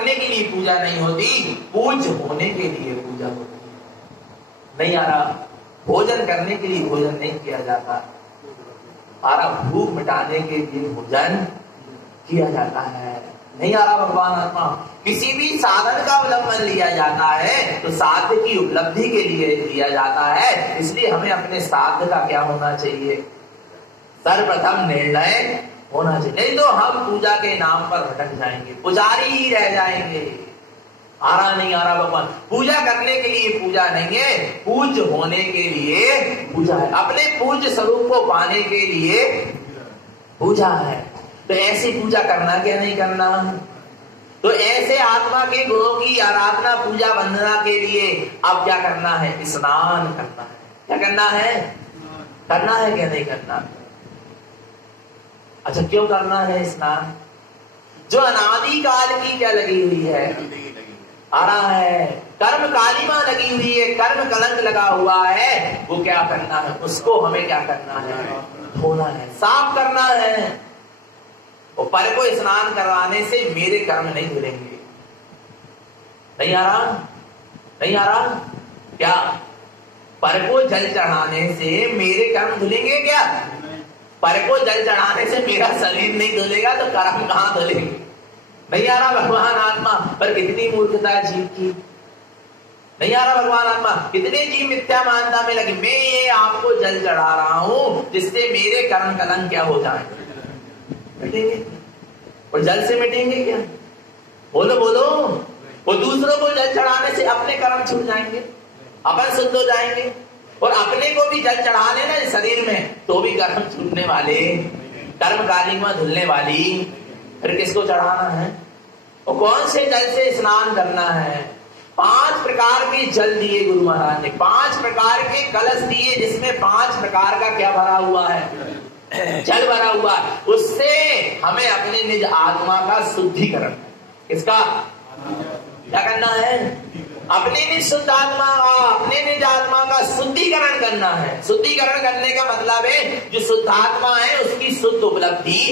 रखने के लिए पूजा नहीं होती, पूज होने के लिए पूजा होती है। नहीं आ रहा, भोजन करने के लिए भोजन नहीं किया जाता, आ रहा भूख मिटाने के लिए भोजन किया जाता है। नहीं आ रहा भगवान आत्मा, किसी भी साधन का अवलंबन लिया जाता है तो साध्य की उपलब्धि के लिए लिया जाता है। इसलिए हमें अपने साध्य का क्या होना चाहिए, सर्वप्रथम निर्णय होना चाहिए। नहीं तो हम पूजा के नाम पर भटक जाएंगे, पुजारी ही रह जाएंगे। आ रहा नहीं आ रहा भगवान, पूजा करने के लिए पूजा नहीं है, पूज होने के लिए पूजा है, अपने पूज्य स्वरूप को पाने के लिए पूजा है। तो ऐसी पूजा करना क्या नहीं करना, तो ऐसे आत्मा के गुणों की आराधना पूजा वंदना के लिए अब क्या करना है, स्नान करना है। क्या करना है, करना है क्या नहीं करना। अच्छा क्यों करना है स्नान, जो अनादि काल की क्या लगी हुई है, आ रहा है कर्म कालिमा लगी हुई है, कर्म कलंक लगा हुआ है, वो क्या करना है, उसको हमें क्या करना है, धोना है, साफ करना है। और पर को स्नान करवाने से मेरे कर्म नहीं धुलेंगे। नहीं आ रहा, नहीं आ रहा क्या, पर को जल चढ़ाने से मेरे कर्म धुलेंगे क्या, पर को जल चढ़ाने से मेरा शरीर नहीं धुलेगा तो कर्म कहां धुलेंगे। नहीं आ रहा भगवान आत्मा, पर कितनी मूर्खता है जीव की। नहीं आ रहा भगवान आत्मा, कितने जीव मिथ्या मानता में लगे, मैं ये आपको जल चढ़ा रहा हूं जिससे मेरे कर्म कलंक क्या हो जाए, मिटेंगे। और जल से मिटेंगे क्या, बोलो बोलो। वो दूसरों को जल चढ़ाने से अपने कर्म छूट जाएंगे, अपन शुद्ध हो जाएंगे। और अपने को भी जल चढ़ा लेना शरीर में तो भी कर्म छूटने वाले, कर्म कालिमा धुलने वाली, फिर किसको चढ़ाना है, और कौन से जल से स्नान करना है। 5 प्रकार के जल दिए गुरु महाराज ने, 5 प्रकार के कलश दिए जिसमें 5 प्रकार का क्या भरा हुआ है, जल भरा हुआ है। उससे हमें अपने निज आत्मा का शुद्धिकरण, किसका क्या करना है, अपने निज शुद्ध आत्मा का, अपने निज आत्मा का शुद्धिकरण करना है। शुद्धिकरण करने का मतलब है जो शुद्ध आत्मा है उसकी शुद्ध उपलब्धि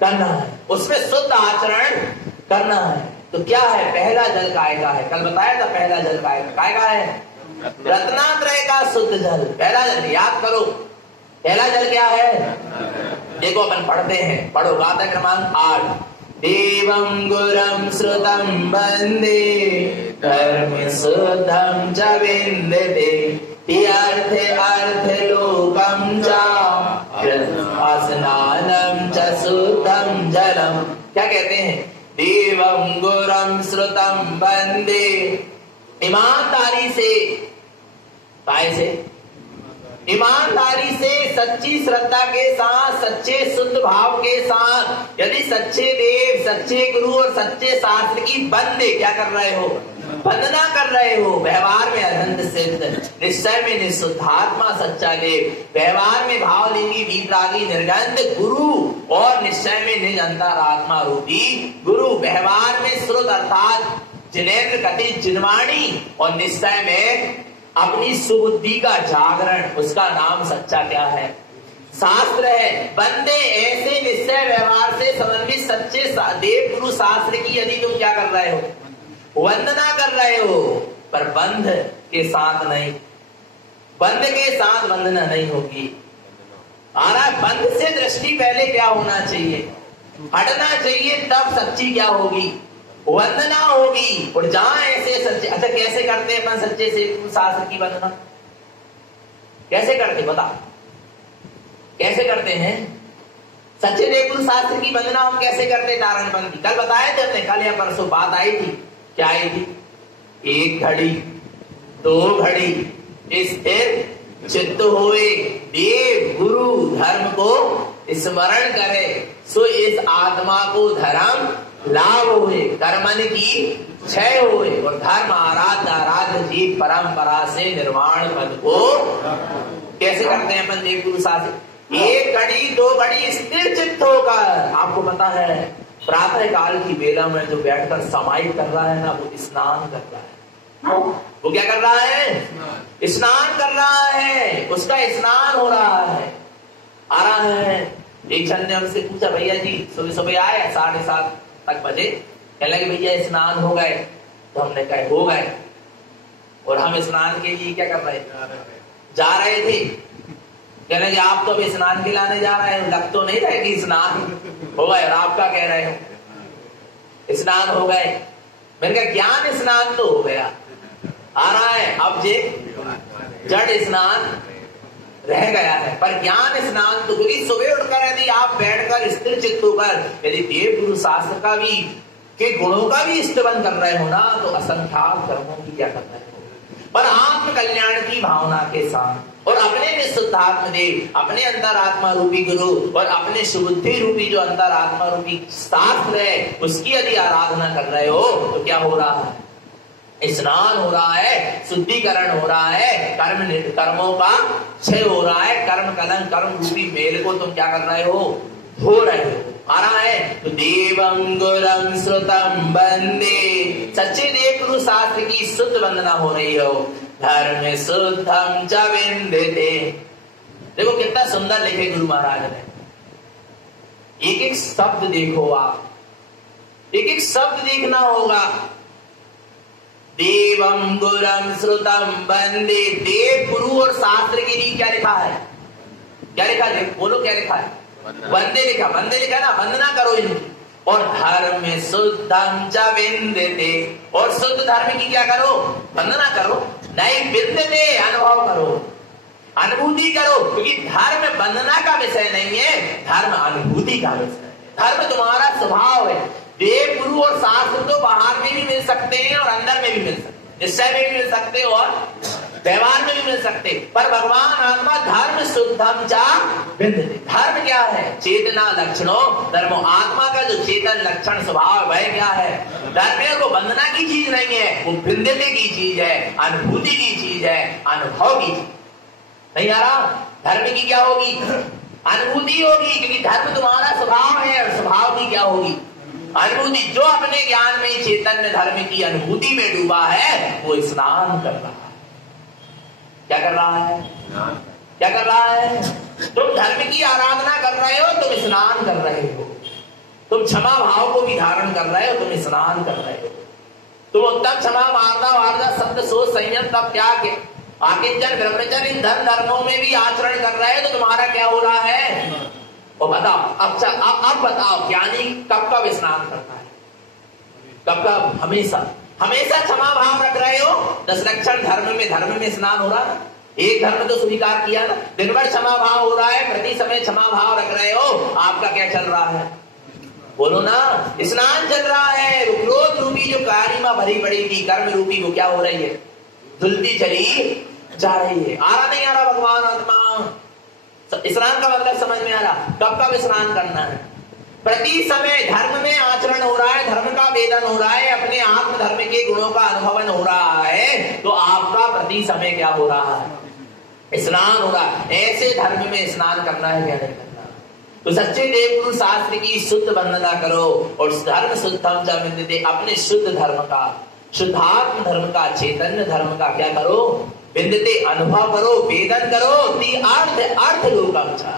करना है, उसमें शुद्ध आचरण करना है। तो क्या है, पहला जल काय का है, कल बताया था पहला जल काय का है, रत्नात्रय का शुद्ध जल। पहला जल याद करो, पहला जल क्या है, देखो अपन पढ़ते हैं, पढ़ो गाथा क्रमांक 8। देवं गुरं श्रुतं वन्दे धर्म शुद्धं च विन्दते तीर्थे अर्थे लोकं च स्नानं च शुद्धं जलम। क्या कहते हैं, देवं गुरं श्रुतं वन्दे, ईमानदारी से, काय से, ईमानदारी से, सच्ची श्रद्धा के साथ, सच्चे शुद्ध भाव के साथ, यदि सच्चे देव, सच्चे गुरु और सच्चे शास्त्र की बंदे क्या कर रहे हो, वंदना कर रहे हो, व्यवहार में अनंत सिद्ध, निश्चय में निशुद्धात्मा सच्चा देव, व्यवहार में भावलिंगी वीतरागी निर्गंध गुरु और निश्चय में निज अंतरात्मा रूपी गुरु, व्यवहार में श्रुत अर्थात जिनेन्द्र कति जिनवाणी और निश्चय में अपनी सुबुद्धि का जागरण, उसका नाम सच्चा क्या है, शास्त्र है। बंदे ऐसे निश्चय व्यवहार से समन्वित सच्चे देव गुरु शास्त्र की यदि तुम क्या कर रहे हो, वंदना कर रहे हो, पर बंध के साथ नहीं, बंध के साथ वंदना नहीं होगी। आरा बंध से दृष्टि पहले क्या होना चाहिए, हटना चाहिए, तब सच्ची क्या होगी, वंदना होगी। और जहां ऐसे सच्चे, अच्छा कैसे करते हैं अपन सच्चे से शास्त्र की वंदना, कैसे करते बता, कैसे करते हैं सच्चे देवगुरु शास्त्र की वंदना हम कैसे करते, तारणबंद की कल बताए थे हमने, कल या परसों बात आई थी, क्या आई थी, 1 घड़ी 2 घड़ी स्थिर चित्त होए, देव गुरु धर्म को स्मरण करे, सो इस आत्मा को धर्म लाभ हुए, कर्मन की क्षय हुए, और धर्म आराध्य आराध्य जीव परंपरा से निर्वाण पद को कैसे करते हैं अपन देव गुरु शास्त्र, 1 घड़ी 2 घड़ी स्थिर चित्त होकर। आपको पता है प्रातः काल की बेला में जो बैठकर समाहित कर रहा है ना, वो स्नान कर रहा है, वो क्या कर रहा है, स्नान कर रहा है, उसका स्नान हो रहा है। आ रहा है, एक जन ने हमसे पूछा, भैया जी सुबह सुबह आए 7:30 तक बजे, कहने लगे भैया स्नान हो गए, तो हमने कहा हो गए, और हम स्नान के लिए क्या कर रहे जा रहे थे। कहने लगे आप तो अभी स्नान के लाने जा रहे हो, लग तो नहीं रहे कि स्नान हो गए, और आप क्या कह रहे हो स्नान हो गए। मैंने कहा ज्ञान स्नान तो हो गया, आ रहा है, अब जे जड़ स्नान रह गया है, पर ज्ञान स्नान तो, क्योंकि सुबह उठकर यदि आप बैठकर स्थिर चित्त होकर यदि देव गुरु शास्त्र का भी के गुणों का भी स्तवन कर रहे हो ना, तो असंख्यात कर्मों की क्या कर रहे हो, पर आत्म कल्याण की भावना के साथ, और अपने निःशुद्धात्म देव, अपने अंतरात्मा रूपी गुरु और अपने सुबुद्धि रूपी जो अंतरात्मा रूपी शास्त्र है, उसकी यदि आराधना कर रहे हो तो क्या हो रहा है, स्नान हो रहा है, शुद्धिकरण हो रहा है, कर्मों का क्षय हो रहा है, कर्म कलंक कर्म रूपी मेल को तुम क्या कर रहे हो, धो रहे हो, आ रहा है। तो देवं गुरं श्रुतम वंदे, सच्चे देव गुरु शास्त्र की शुद्ध वंदना हो रही हो, धर्म शुद्धम च विंदते। देखो कितना सुंदर लिखे गुरु महाराज ने, एक एक शब्द देखो आप, एक एक शब्द देखना होगा। देवं गुरं श्रुतम वंदे, देव गुरु और शास्त्र के लिए क्या लिखा है, क्या लिखा है, बोलो क्या लिखा है, वंदे लिखा, वंदे लिखा ना, वंदना करो इनकी। और धर्म शुद्धम च विंदते, और शुद्ध धर्म की क्या करो, वंदना करो, नहीं विंदते अनुभव करो, अनुभूति करो, क्योंकि धर्म वंदना का विषय नहीं है, धर्म अनुभूति का विषय है, धर्म तुम्हारा स्वभाव है। देव गुरु और शास्त्र तो बाहर में भी मिल सकते हैं और अंदर में भी मिल सकते हैं, निश्चय में भी मिल सकते हैं और व्यवहार में भी मिल सकते, पर भगवान आत्मा धर्म शुद्धम च विंदते। धर्म क्या है, चेतना लक्षणों धर्मो, आत्मा का जो चेतन लक्षण स्वभाव वह क्या है, धर्म है, वो वंदना की चीज नहीं है, वो विंदते की चीज है, अनुभूति की चीज है, अनुभव की चीज नहीं आ रहा। धर्म की क्या होगी, अनुभूति होगी, क्योंकि धर्म तुम्हारा स्वभाव है, और स्वभाव की क्या होगी, अनुभूति। जो अपने ज्ञान में चैतन्य धर्म की अनुभूति में डूबा है वो स्नान कर रहा है, क्या कर रहा है, क्या कर रहा है, तुम धर्म की आराधना कर रहे हो, तुम स्नान कर रहे हो, तुम क्षमा भाव को भी धारण कर रहे हो, तुम स्नान कर रहे हो, तुम उत्तम क्षमा मार्दा वार्दा सत्य सोच संयम तब त्याग आकिंचन ब्रह्मचर्य इन धर्म धर्मों में भी आचरण कर रहे हो, तो तुम्हारा क्या हो रहा है, और बताओ। अब बताओ ज्ञानी कब कब स्नान करता है, कब कब, हमेशा, हमेशा क्षमा भाव रख रहे हो, 10 लक्षण धर्म में स्नान हो रहा है, एक धर्म तो स्वीकार किया ना, दिन भर क्षमा भाव हो रहा है, प्रति समय क्षमा भाव रख रहे हो, आपका क्या चल रहा है, बोलो ना, स्नान चल रहा है। क्रोध रूपी जो कारिमा भरी पड़ी थी कर्म रूपी, वो क्या हो रही है, धुलती चली जा रही है। आ रहा नहीं आ रहा भगवान आत्मा, स्नान का मतलब समझ में आ रहा, कब कब स्नान करना है, प्रति समय धर्म में आचरण हो रहा है, धर्म का वेदन हो रहा है, अपने आत्म धर्म के गुणों का अनुभवन हो रहा है, तो आपका प्रति समय क्या हो रहा है, स्नान हो रहा है। ऐसे धर्म में स्नान करना है, क्या नहीं करना। तो सच्चे देव गुरु शास्त्र की शुद्ध वंदना करो, और धर्म शुद्धम च विंदते, अपने शुद्ध धर्म का, शुद्धात्म धर्म का, चैतन्य धर्म का क्या करो, विंदते अनुभव करो, वेदन करो। अर्थ लोकम च,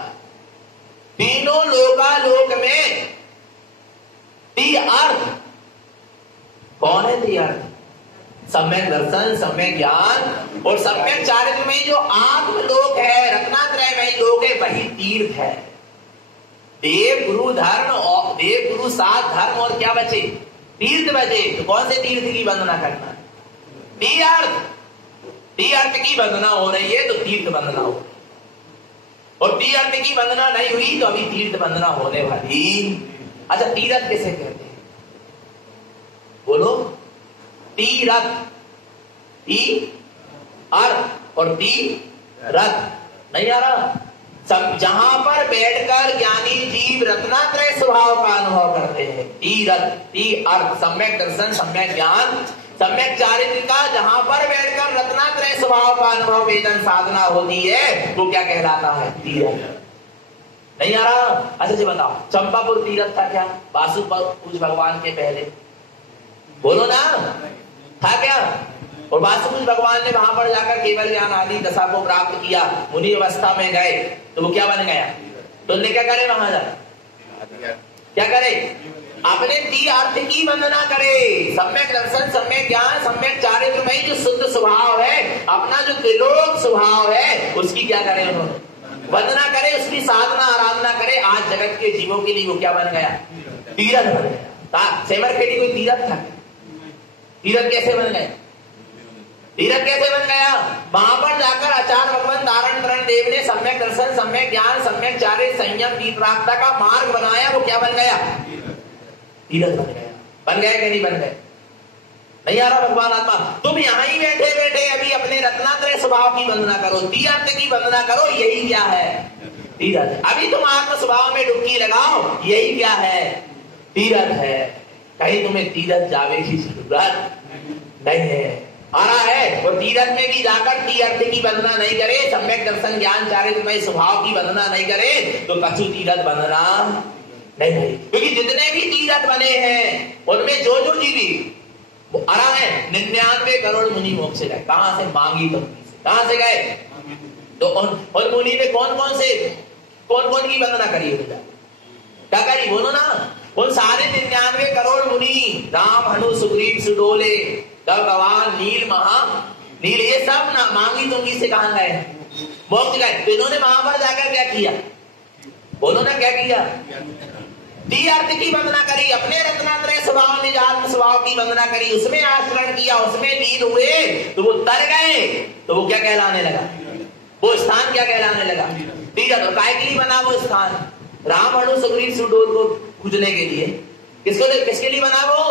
तीनों लोकालोक में ती अर्थ कौन है, ती अर्थ, सम्यक दर्शन, सम्यक ज्ञान और सम्यक चारित्र में जो आत्मलोक है, रत्नात्रय में लोक है, वही तीर्थ है। देव गुरु धर्म और देव गुरु सात धर्म और क्या बचे, तीर्थ बचे। तो कौन से तीर्थ की वंदना करना है, तीर्थ की वंदना हो रही है तो तीर्थ वंदना हो, और तीर्थ की वंदना नहीं हुई तो अभी तीर्थ वंदना होने वाली। अच्छा तीर्थ किसे कहते हैं, बोलो, तीर्थ, ती अर्थ और तीर्थ नहीं आ रहा, सब जहां पर बैठकर ज्ञानी जीव रत्नात्रय स्वभाव का अनुभव करते हैं। ती अर्थ, सम्यक दर्शन, सम्यक ज्ञान, सम्यक चारित्र का जहां पर बैठकर रत्नात्रय स्वभाव का अनुभव वेदन साधना होती है, वो क्या कहलाता है, तीर्थ। नहीं आ रहा। अच्छा जी बताओ, चंपापुर तीर्थ था क्या, वासुपूज भगवान के पहले, बोलो ना, था क्या। और वासुपूज भगवान ने वहां पर जाकर केवल ज्ञान आदि दशा को प्राप्त किया, मुनि अवस्था में गए तो वो क्या बन गया, तो उन्हें क्या करे, वहां जा क्या करे, अपने तीर्थ की वंदना करे। सम्यक दर्शन, सम्यक ज्ञान, सम्यक चारित्रमयी जो शुद्ध स्वभाव है, अपना जो त्रिलोक स्वभाव है, उसकी क्या करे? उन्होंने वंदना करे, उसकी साधना आराधना करे। आज जगत के जीवों के लिए वो क्या बन गया? तीर्थ बन गया। सेमरखेड़ी कोई तीर्थ था? तीर्थ कैसे बन गए? तीर्थ कैसे बन गया? वहां पर जाकर आचार्य भगवान नारायण तरण देव ने सम्यक दर्शन, सम्यक ज्ञान, सम्यक चार्य, संयम, तीर्थरास्ता का मार्ग बनाया। वो क्या बन गया? तीर्थ बन गया। बन गए कि नहीं बन गए? नहीं आ रहा भगवान आत्मा? तुम यहां ही बैठे बैठे अभी अपने रत्नात्रय स्वभाव की वंदना करो, तीर्थ की वंदना करो। यही क्या है? तीर्थ। अभी तुम आत्म स्वभाव में डुबकी लगाओ, यही क्या है? तीर्थ है। कहीं तुम्हें तीर्थ जावे की जरूरत नहीं है। आ रहा है? और तीर्थ में भी जाकर तीर्थ की वंदना नहीं करे, सम्यक दर्शन ज्ञान चारित्रमय स्वभाव की वंदना नहीं करे, तो कछु तीर्थ वंदना नहीं है। क्योंकि जितने भी तीर्थ बने हैं उनमें जो जो जीवी आ रहा है, 99 करोड़ मुनि मोक्ष गए। कहां से? मांगी तुमनी से। कहां से गए? तो उन मुनि में कौन कौन की वंदना करी? क्या करी? बोलो ना। उन सारे 99 करोड़ मुनि, राम, हनु, सुग्रीव, सुडोले, गवान, नील, महा नील, ये सब ना मांगी तुंगी से कहां गए? मोक्ष गए। तो इन्होंने वहां पर जाकर क्या किया? बोलो ना, क्या किया? तीर्थ की वंदना करी, अपने रत्नात्रय स्वभाव निजात्म स्वभाव की वंदना करी, उसमें आचरण किया, उसमें लीन हुए, तो वो तर गए। तो वो क्या कहलाने लगा? वो स्थान क्या कहलाने लगा? तीर्थ। और काय के लिए बना वो स्थान? राम, हनु, सुग्रीव, सुडोल को पूजने के लिए। किसके लिए बना वो?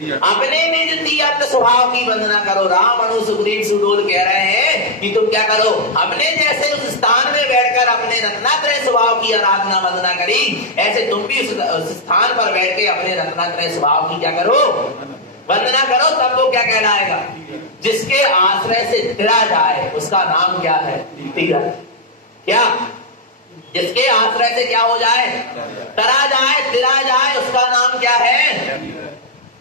अपने निज तीर्थ स्वभाव की वंदना करो। राम, हनु, सुग्रीव, सुडोल कह रहे हैं कि तुम क्या करो? अपने जैसे उस स्थान में बैठकर अपने रत्नात्रय स्वभाव की आराधना वंदना करी, ऐसे तुम भी उस स्थान पर बैठ के अपने रत्नात्रय स्वभाव की क्या करो? वंदना करो। तब वो क्या कहलाएगा? जिसके आश्रय से तिरा जाए उसका नाम क्या है? तीर्थ। क्या? जिसके आश्रय से क्या हो जाए? तरा जाए, तिरा जाए, उसका नाम क्या है?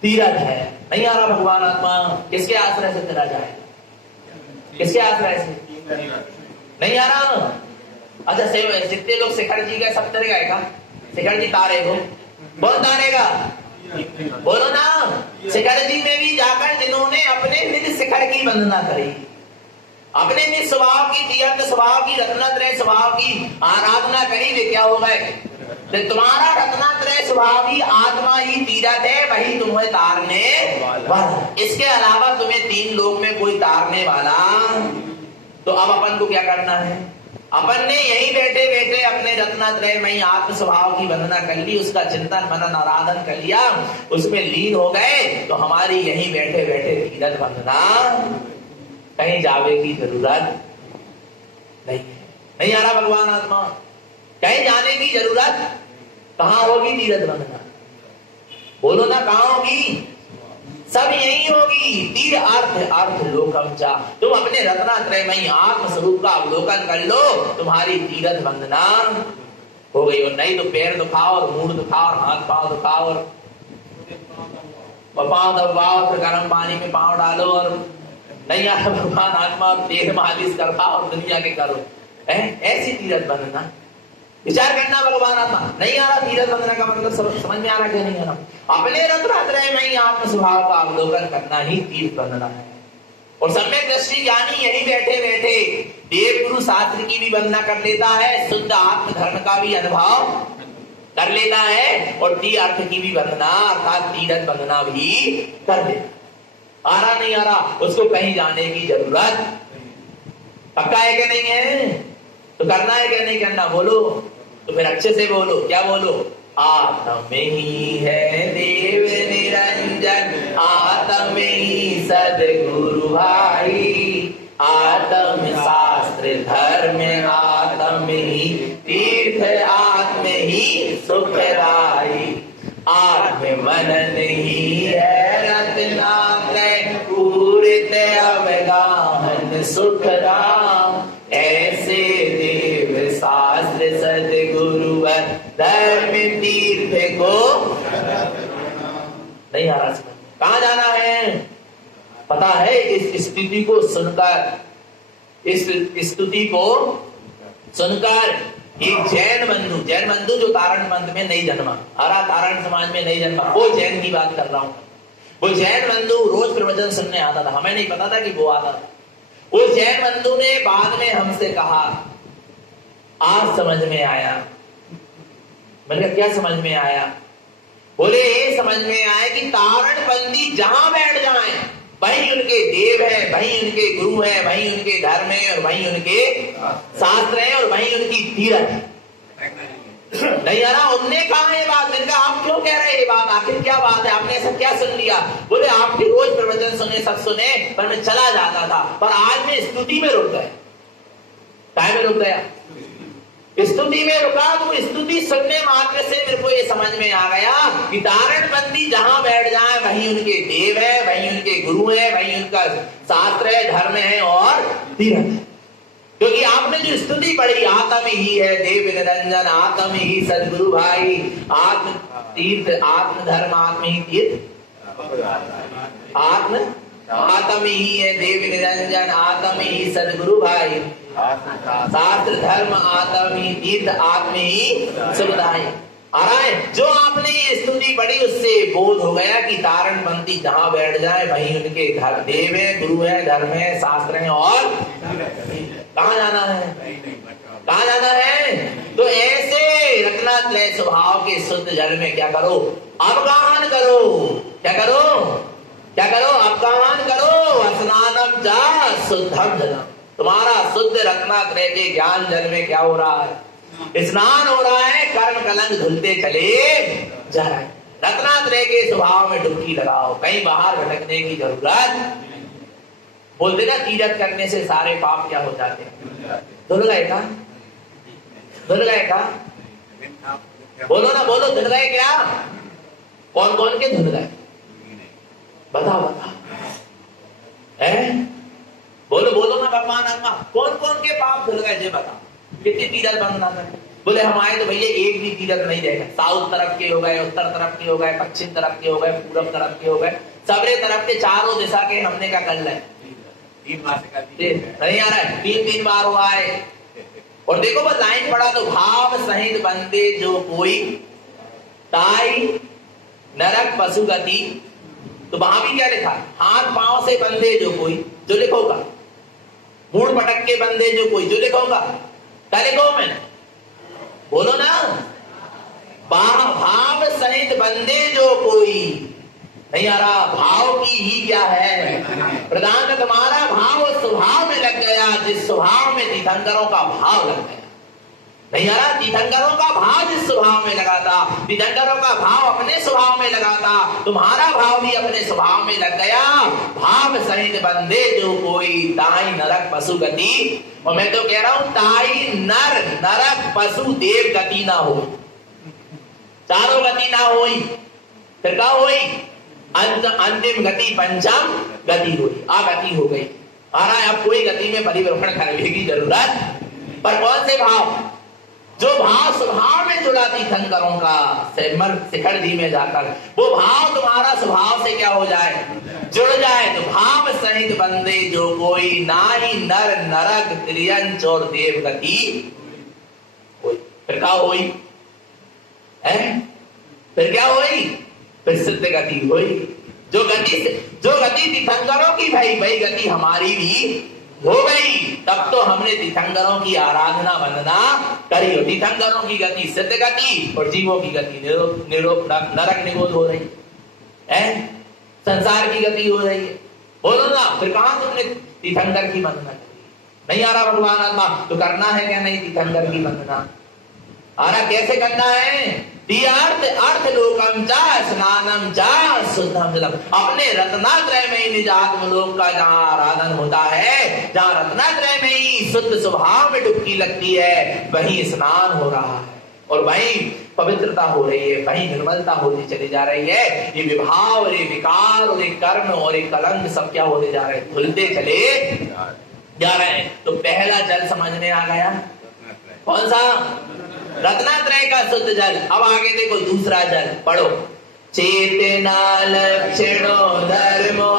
तीर्थ है। नहीं आ रहा भगवान आत्मा? किसके आश्रय से तिरा जाए? किसके आश्रय से? नहीं आ रहा? अच्छा, जितने लोग शिखर जी गए सब तरे गए का? शिखर जी तारे को कौन तारेगा? बोलो ना। शिखर जी में भी जाकर जिन्होंने अपने निज शिखर की वंदना करी, अपने निज स्वभाव की, तीर्थ स्वभाव की, रत्नात्रय स्वभाव की आराधना करी, वे क्या हो गए? तो तुम्हारा रत्नात्रय स्वभाव ही आत्मा ही तीर्थ है, वही तुम्हें तारने वाला। इसके अलावा तुम्हें 3 लोक में कोई तारने वाला। तो अब अपन को क्या करना है? अपन ने यही बैठे बैठे अपने रत्नात्रय में आत्म स्वभाव की वंदना कर ली, उसका चिंतन मनन आराधन कर लिया, उसमें लीन हो गए, तो हमारी यही बैठे बैठे तीर्थ वंदना, कहीं जावे की जरूरत नहीं है। नहीं आ रहा भगवान आत्मा? कहीं जाने की जरूरत कहां होगी? तीर्थ वंदना। बोलो ना, कहां होगी? सब यही होगी। तीर अर्थ लोकम चा। तुम अपने रत्नात्रय में आत्म स्वरूप का अवलोकन कर लो, तुम्हारी तीर्थ वंदना हो गई। और नहीं तो पैर दुखाओ और मुंह दुखाओ और हाथ पांव दुखाओ और पांव दबाओ, फिर गर्म पानी में पांव डालो और नहीं आता भगवान आत्मा देह मालिश कर पाओ और दुनिया के करो। ऐसी तीर्थ वंदना विचार करना भगवान आत्मा। नहीं आ रहा? तीर्थ वंदना का मतलब समझ में आ रहा क्या? नहीं आ रहा? अपने रत्नात्रय में ही आत्म स्वभाव का अवलोकन करना ही तीर्थ वंदना है। और सम्यक दृष्टि ज्ञानी यही बैठे बैठे देव गुरु शास्त्र की भी वंदना कर लेता है, शुद्ध आत्म धर्म का भी अनुभव कर लेता है, और तीर्थ की भी वंदना अर्थात तीर्थ वंदना भी कर लेता। आ रहा? नहीं आ रहा? उसको कहीं जाने की जरूरत पक्का है कि नहीं है? तो करना है क्या नहीं करना? बोलो तो फिर अच्छे से बोलो। क्या बोलो? आत्म ही है देव निरंजन, आत्म ही सदगुरु भाई, आत्म शास्त्र धर्म, आत्म ही तीर्थ, आत्म ही सुखदाई, आत्म मन नहीं है रत्नात्रय, पूरित अवगाहन सुखदाम, ऐसे देव शास्त्र सदगुरुवर धर्म तीर्थ को नहीं आ रहा। कहां जाना है? पता है? इस स्तुति को सुनकर, इस स्तुति को सुनकर एक जैन बंधु जो तारण पंथ में नहीं जन्मा, हरा तारण समाज में नहीं जन्मा, वो जैन की बात कर रहा हूं। वो जैन बंधु रोज प्रवचन सुनने आता था, हमें नहीं पता था कि वो आता था। वो जैन बंधु ने बाद में हमसे कहा, आज समझ में आया। मैंने कहा क्या समझ में आया? बोले ये समझ में आया कि तारणबंदी जहां बैठ जाए वही उनके देव है, वही उनके गुरु है, वही उनके धर्म है, और वही उनके शास्त्र है, और वही उनकी तीरथ है। नहीं यार, उनने कहा ये बात। मैंने कहा आप क्यों कह रहे हैं ये बात, आखिर क्या बात है, आपने ऐसा क्या सुन लिया? बोले आपके रोज प्रवचन सुने, सब सुने, पर मैं चला जाता था, पर आज मैं स्तुति में रुक गया। काय में रुक गया? स्तुति में रुका। तो स्तुति सुनने मात्र से मेरे को ये समझ में आ गया कि तारणबंदी जहां बैठ जाए वही उनके देव है, वही उनके गुरु है, वही उनका शास्त्र है, धर्म है और तीर्थ है। क्योंकि आपने जो स्तुति पढ़ी, आत्म ही है देव निरंजन, आत्म ही सदगुरु भाई, आत्म तीर्थ, आत्म धर्म, आत्म ही तीर्थ, आत्म ही है देव निरंजन, आत्म ही सदगुरु भाई, शास्त्र धर्म आत्म ही तीर्थ, आत्म ही सुखदाई। आ रहा है? जो आपने ये स्तुति पढ़ी उससे बोध हो गया कि तारणबंदी जहां बैठ जाए वही उनके घर देव है, गुरु है, धर्म है, शास्त्र है, और कहां जाना है? कहां जाना है? तो ऐसे रत्नात्रय स्वभाव के शुद्ध जल में क्या करो? अवगाहन करो। क्या करो? क्या करो? अवगाहन करो। स्नानम चा शुद्धम जलम। तुम्हारा शुद्ध रत्नात्रय के ज्ञान जल में क्या हो रहा है? स्नान हो रहा है, कर्म कलंक धुलते चले जा रहे हैं। रत्नात्रय के स्वभाव में डुबकी लगाओ, कहीं बाहर भटकने की जरूरत। बोलते ना तीरथ करने से सारे पाप क्या हो जाते हैं? धुल गए का? धुल गए का? बोलो ना, बोलो, धुल गए क्या? कौन कौन के धुल गए? बताओ बताओ, है? बोलो बोलो ना भगवान अम्मा, कौन कौन के पाप धुल गए? जे बताओ, कितने तीरथ बंद ना करें? बोले हमारे तो भैया एक भी तीरथ नहीं रहेगा। साउथ तरफ के हो गए, उत्तर तरफ के हो गए, पश्चिम तरफ के हो गए, पूरब तरफ के हो गए, सबरे तरफ के चारों दिशा के हमने क्या कर लिया? 3 बार से कर दिए। नहीं आ रहा है? 3 बार हुआ है। और देखो बस लाइन पढ़ा तो, भाव सहित बंदे जो कोई ताई नरक पशु गति। तो वहां भी क्या लिखा? हाथ पांव से बंदे जो कोई, जो लिखोगा। मूड पटक के बंदे जो कोई, जो लिखोगा। क्या लिखो? मैंने बोलो ना, भाव सहित बंदे जो कोई। नहीं आ रहा? भाव की ही क्या है? प्रधान तुम्हारा भाव उस स्वभाव में लग गया जिस स्वभाव में तीर्थंकरों का भाव लग गया। नहीं आ रहा? तीर्थंकरों का भाव जिस स्वभाव में लगा था, तीर्थंकरों का भाव अपने स्वभाव में लगा था, तुम्हारा भाव भी अपने स्वभाव में लग गया। भाव सहित बंदे जो कोई ताई नरक पशु गति। और मैं तो कह रहा हूं ताई नर नरक पशु देव गति ना हो, चारों गति ना होई, फिर क्या होई? अंतिम गति पंचम गति हुई, गति हो गई। आ रहा है? अब कोई गति में परिवर्तन करने की जरूरत, पर कौन से भाव? जो भाव स्वभाव में जुड़ा तीर्थंकरों का शिखर दी में जाकर, वो भाव तुम्हारा स्वभाव से क्या हो जाए? जुड़ जाए। तो भाव सहित बंदे जो कोई नाई नर नरक त्रियंच और देव गति होई। फिर क्या होई? फिर क्या होई? फिर सिद्ध गति हुई। जो गति तीर्थंकरों की भाई वही गति हमारी भी हो गई। तब तो हमने तीर्थंकरों की आराधना वंदना करी। हो तीर्थंकरों की गति सिद्ध गति, और जीवों की गति नरक निरोध हो रही है, संसार की गति हो रही है। बोलो ना, फिर कहां तुमने तीर्थंकर की वंदना करी? नहीं आ रहा भगवान आत्मा? तो करना है क्या नहीं तीर्थंकर की वंदना? आ रहा? कैसे करना है? अर्थ लोकम चा स्नानम चा शुद्धम जलम। अपने रत्नात्रय में ही निज आत्मलोक का जहां आराधन होता है, जहां रत्नात्रय में ही शुद्ध स्वभाव में डुबकी लगती है, वही स्नान हो रहा है, और वही पवित्रता हो रही है, वही निर्मलता होती चली जा रही है। ये विभाव और ये विकार और ये कर्म और ये कलंक सब क्या होते जा रहे हैं? धुलते चले जा रहे हैं। तो पहला जल समझ में आ गया, कौन सा? रत्नात्रय का शुद्ध जल। अब आगे देखो दूसरा जल पढ़ो। चेतना लक्षणो धर्मो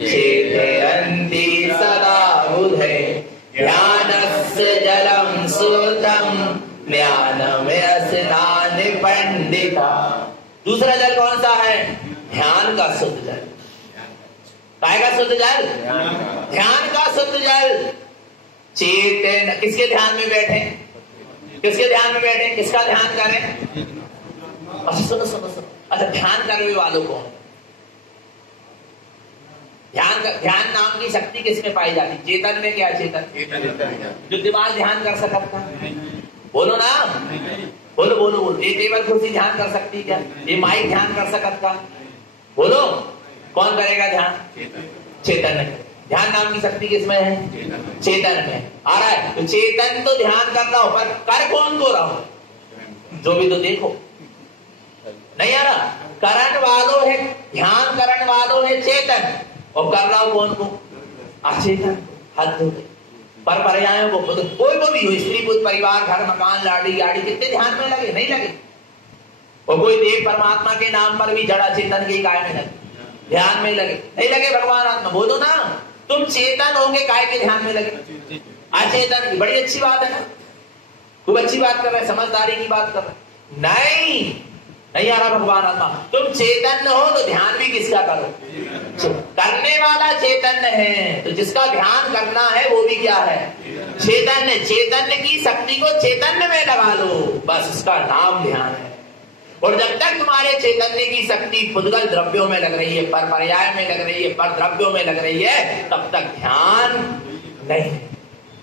चेतयन्ति सदा बुधे ज्ञानस्य जलम शुद्धम गंदे का। दूसरा जल कौन सा है? ध्यान का शुद्ध जल। काय का शुद्ध जल? ध्यान का शुद्ध जल। चेतन, किसके ध्यान में बैठे? किसके ध्यान में बैठे? किसका ध्यान करें? अच्छा सुनो सुनो सुनो, अच्छा ध्यान करने वालों को ध्यान नाम की शक्ति किसमें पाई जाती? चेतन में। क्या चेतन? जो दिमाग ध्यान कर सकता? बोलो ना, बोलो बोलो बोलो। ये टेबल कुर्सी ध्यान कर सकती क्या? ये माइक ध्यान कर सकता? बोलो, कौन करेगा ध्यान? चेतन। ध्यान नाम की शक्ति किसमें है? चेतन में। आ रहा है तो चेतन तो ध्यान कर रहा हो, पर कर कौन को रहा हो? जो भी तो देखो, नहीं आ रहा। करण वालों है, ध्यान करण वालों है चेतन, और कर रहा हो कौन को? अचेतन। हद हो गई। पर पर्यायों को कोई को भी हो, स्त्री पुत्र परिवार घर मकान लाड़ी गाड़ी, कितने ध्यान में लगे? नहीं लगे। और कोई देव परमात्मा के नाम पर भी जड़ा चेतन के काय में लगे? ध्यान में लगे? नहीं लगे। भगवान आत्मा बोलो ना, तुम चेतन होगे काय के ध्यान में लगे? अचेतन की। बड़ी अच्छी बात है ना, खूब अच्छी बात कर रहे, समझदारी की बात कर रहे। नहीं आ रहा भगवान आत्मा। तुम चेतन हो तो ध्यान भी किसका करो? करने वाला चेतन है, तो जिसका ध्यान करना है वो भी क्या है? चैतन्य। चैतन्य की शक्ति को चैतन्य में लगा लो, बस उसका नाम ध्यान है। और जब तक तुम्हारे चैतन्य की शक्ति फुदगल द्रव्यों में लग रही है, पर पर्याय में लग रही है, पर द्रव्यों में लग रही है, तब तक ध्यान नहीं।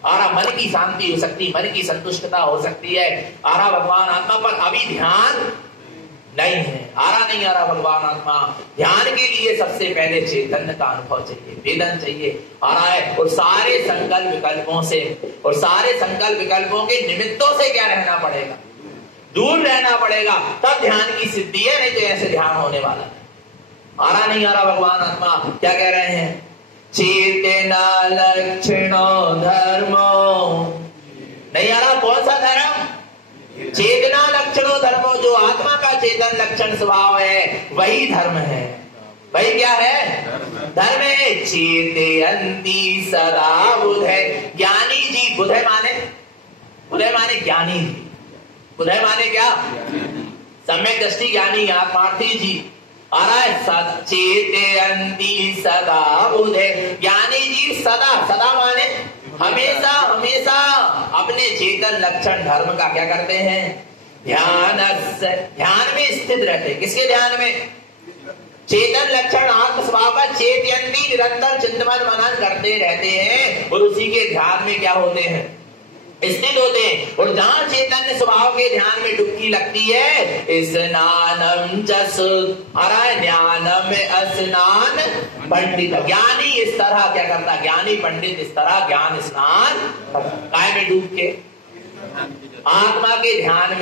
आरा मन की शांति हो सकती, मन की संतुष्टता हो सकती है, आरा भगवान आत्मा पर अभी ध्यान नहीं है। आ रहा भगवान आत्मा। ध्यान के लिए सबसे पहले चैतन्य का अनुभव चाहिए, वेदन चाहिए। आ रहा है और सारे संकल्प विकल्पों से, और सारे संकल्प विकल्पों के निमित्तों से क्या रहना पड़ेगा? दूर रहना पड़ेगा, तब ध्यान की सिद्धि है। नहीं तो ऐसे ध्यान होने वाला है। आ रहा भगवान आत्मा क्या कह रहे हैं? चेतना लक्षणो धर्मो। नहीं आ रहा? कौन सा धर्म? चेतना लक्षणों धर्मो। जो आत्मा का चेतन लक्षण स्वभाव है वही धर्म है। वही क्या है? धर्म है। चेतयन्ति सदा बुधे। ज्ञानी जी, बुधे माने ज्ञानी जी। बुधे माने क्या? सम्यक दृष्टि ज्ञानी, आत्मार्थी जी। आ रहा है चेतयन्ति सदा बुधे। ज्ञानी जी सदा, सदा माने हमेशा हमेशा अपने चेतन लक्षण धर्म का क्या करते हैं? ध्यान में स्थित रहते। किसके ध्यान में? चेतन लक्षण आत्म स्वभाव का चेतयन्ति, निरंतर चिंतन मनन करते रहते हैं, और उसी के ध्यान में क्या होते हैं? स्थित होते हैं। और जहां चैतन्य स्वभाव के ध्यान में डुबकी लगती है, स्नानम जस ज्ञानम स्नान पंडित। ज्ञानी इस तरह क्या करता? ज्ञानी पंडित इस तरह ज्ञान स्नान काय में डूब के आत्मा के ध्यान में